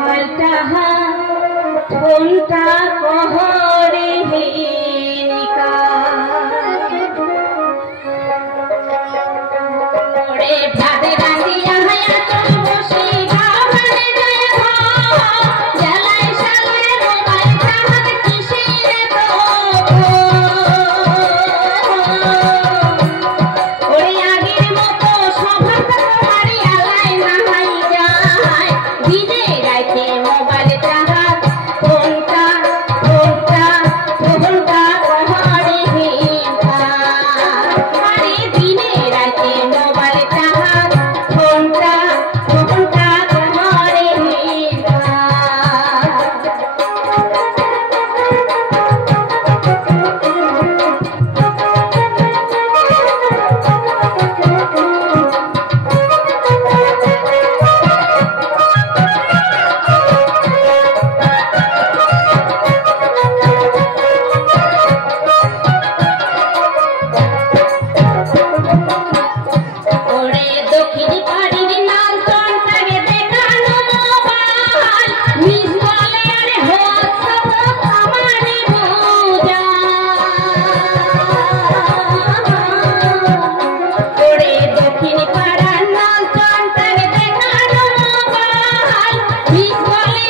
মোবাইলটা ফোনটা কহরে হেনিকা ওরে ভাদে রান্দিয়া হায়া চল বসি গাওয়ারে যায় জ্বালাই সালে মোবাইলটা হাত কিসের তো ওরে আগের মতো সভাটা তোমারই আলাই না হাই যায় দিনে রাইতে মোবাইলটা ফোনটা ফোনটা ফোনটা কহরে হেনিকা আরে দিনে রাইতে মোবাইলটা ফোনটা ফোনটা কহরে হেনিকা ওরে দক্ষিণ পাড়ির নাচন তাকে দেখানো মোবাইল মিস কলে আরে হোয়াটসঅ্যাপ আমারে বোঝা ওরে দক্ষিণ পাড়ার নাচন তাকে দেখানো মোবাইল মিস কলে